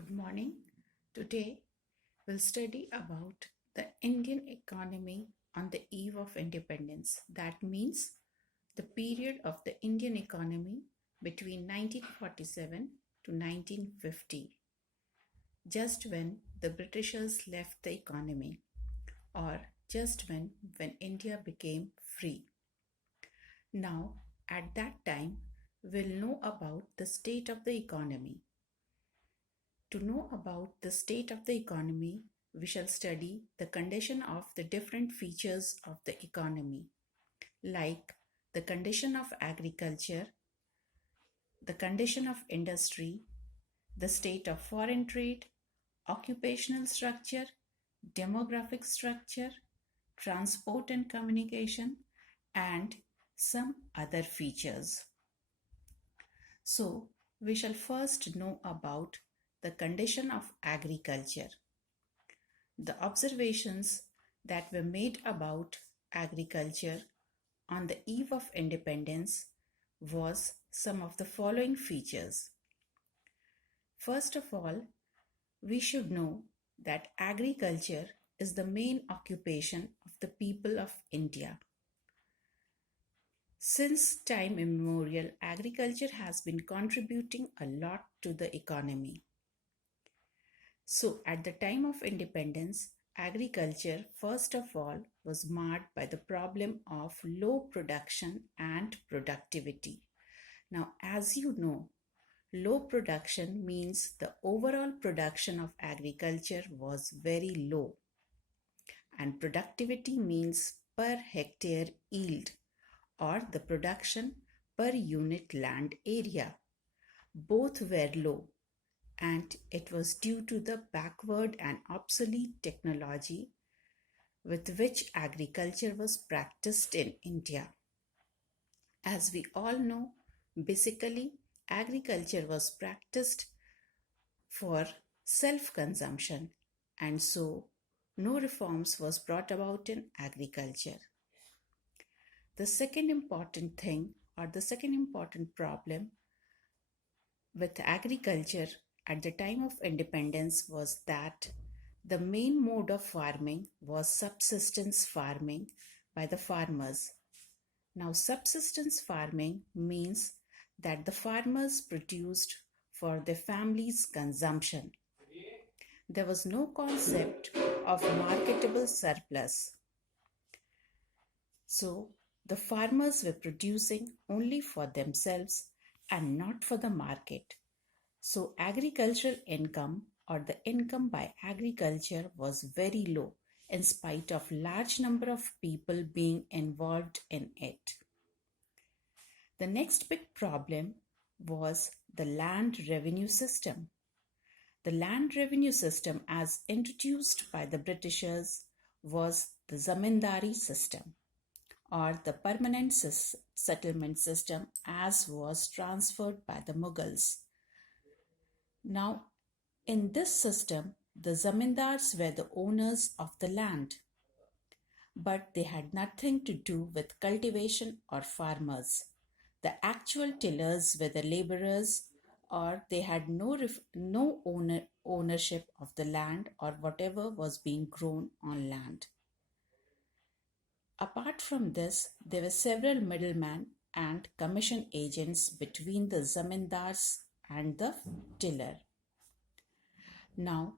Good morning. Today we'll study about the Indian economy on the eve of independence. That means the period of the Indian economy between 1947 to 1950, just when the Britishers left the economy, or just when India became free. Now, at that time, we'll know about the state of the economy. To know about the state of the economy, we shall study the condition of the different features of the economy, like the condition of agriculture, the condition of industry, the state of foreign trade, occupational structure, demographic structure, transport and communication, and some other features. So, we shall first know about the condition of agriculture. The observations that were made about agriculture on the eve of independence was some of the following features. First of all, we should know that agriculture is the main occupation of the people of India. Since time immemorial, agriculture has been contributing a lot to the economy. So, at the time of independence, agriculture, first of all, was marred by the problem of low production and productivity. Now, as you know, low production means the overall production of agriculture was very low, and productivity means per hectare yield or the production per unit land area. Both were low, and it was due to the backward and obsolete technology with which agriculture was practiced in India. As we all know, basically, agriculture was practiced for self-consumption, and so no reforms was brought about in agriculture. The second important thing, or the second important problem with agriculture at the time of independence was that the main mode of farming was subsistence farming by the farmers. Now, subsistence farming means that the farmers produced for their family's consumption. There was no concept of marketable surplus. So, the farmers were producing only for themselves and not for the market. So, agricultural income or the income by agriculture was very low in spite of large number of people being involved in it. The next big problem was the land revenue system. The land revenue system as introduced by the Britishers was the zamindari system or the permanent settlement system as was transferred by the Mughals. Now, in this system, the zamindars were the owners of the land, but they had nothing to do with cultivation or farmers. The actual tillers were the laborers, or they had no ownership of the land or whatever was being grown on land. Apart from this, there were several middlemen and commission agents between the zamindars and the tiller. Now,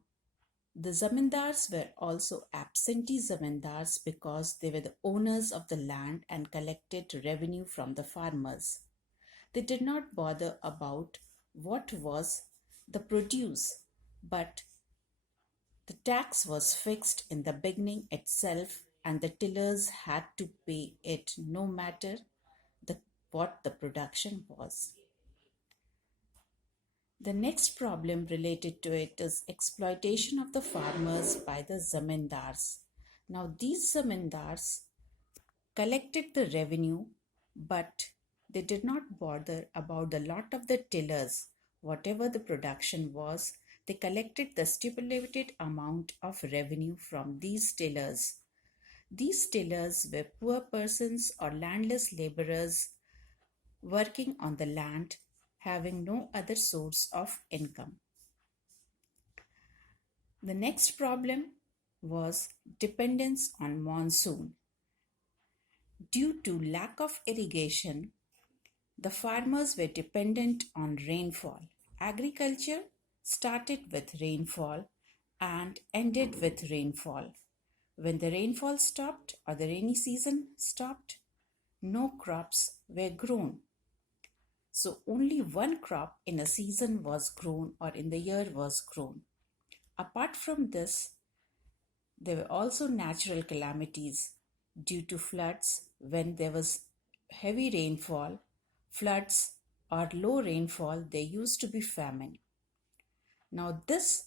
the zamindars were also absentee zamindars because they were the owners of the land and collected revenue from the farmers. They did not bother about what was the produce, but the tax was fixed in the beginning itself and the tillers had to pay it no matter what the production was. The next problem related to it is exploitation of the farmers by the zamindars. Now, these zamindars collected the revenue, but they did not bother about the lot of the tillers. Whatever the production was, they collected the stipulated amount of revenue from these tillers. These tillers were poor persons or landless laborers working on the land, having no other source of income. The next problem was dependence on monsoon. Due to lack of irrigation, the farmers were dependent on rainfall. Agriculture started with rainfall and ended with rainfall. When the rainfall stopped or the rainy season stopped, no crops were grown. So only one crop in a season was grown or in the year was grown. Apart from this, there were also natural calamities due to floods when there was heavy rainfall, floods or low rainfall, there used to be famine. Now, this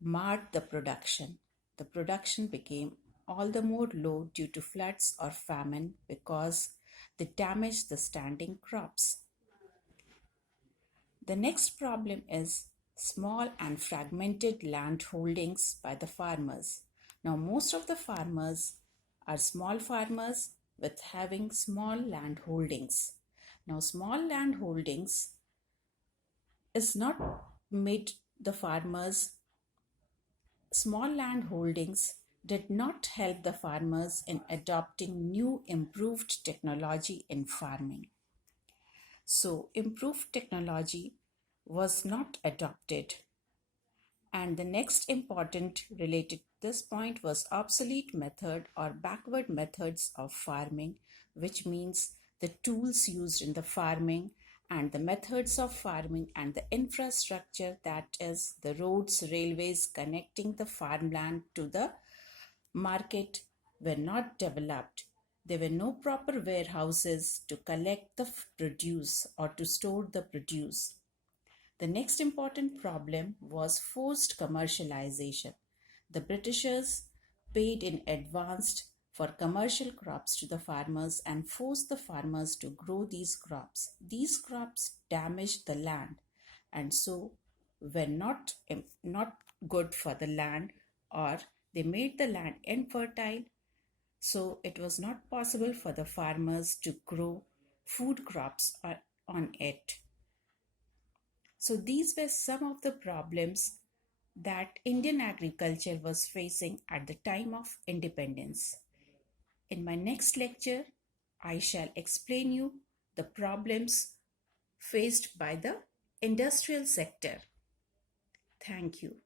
marred the production. The production became all the more low due to floods or famine because they damaged the standing crops. The next problem is small and fragmented land holdings by the farmers. Now, most of the farmers are small farmers with having small land holdings. Now, small land holdings is not made the farmers, small land holdings did not help the farmers in adopting new improved technology in farming. So, improved technology was not adopted. And the next important related to this point was obsolete method or backward methods of farming, which means the tools used in the farming and the methods of farming and the infrastructure, that is the roads, railways connecting the farmland to the market, were not developed. There were no proper warehouses to collect the produce or to store the produce. The next important problem was forced commercialization. The Britishers paid in advance for commercial crops to the farmers and forced the farmers to grow these crops. These crops damaged the land and so were not good for the land, or they made the land infertile, so it was not possible for the farmers to grow food crops on it. So these were some of the problems that Indian agriculture was facing at the time of independence. In my next lecture, I shall explain you the problems faced by the industrial sector. Thank you.